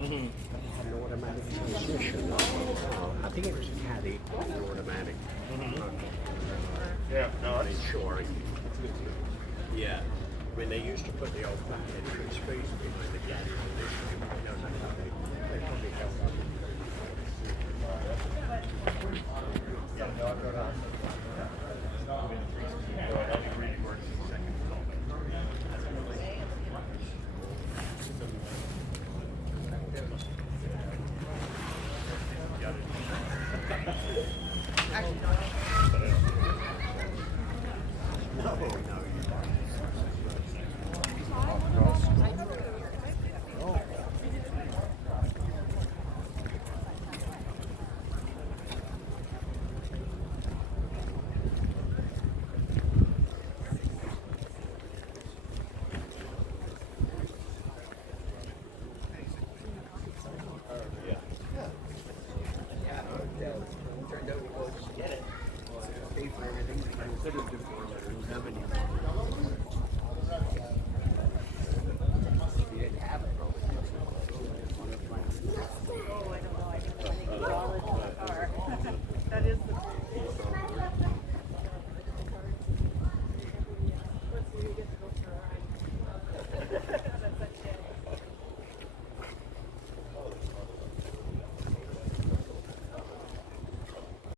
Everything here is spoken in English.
Mm-hmm. An automatic transmission. I think it was a Caddy, an automatic. Mm-hmm. Uh, Yeah, no, I'm it's, sure. Yeah. When they used to put the old back entry speeds behind the Caddy on this, no, they probably held up. yeah, no, I've got that'll be really works in a second. No, no. Turned out we both get it. Pay for everything. I could have done for 11.